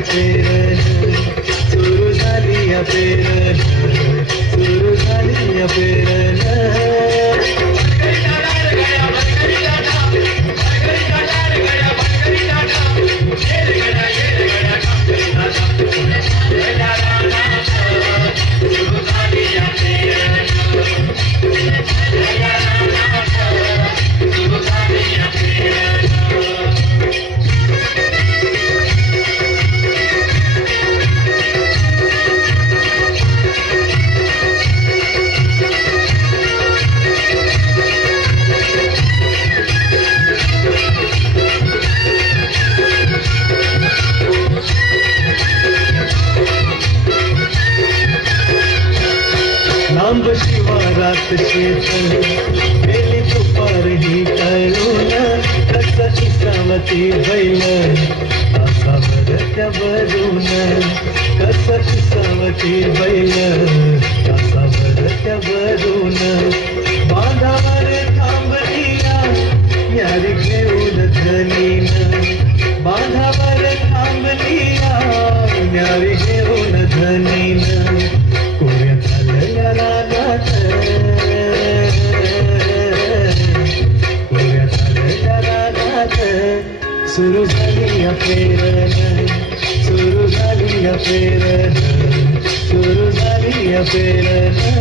पेर सुरू झाली या पेर सुरू झाली या पेर लांब शिवारात शेत दुपार ही कळून कस किसावती बैल तासावर त्या भरून कस किसावती बैल तासावर त्या भरून സുരുഹരിയ പേരന സുരുഹരിയ പേരന സുരുഹരിയ പേരന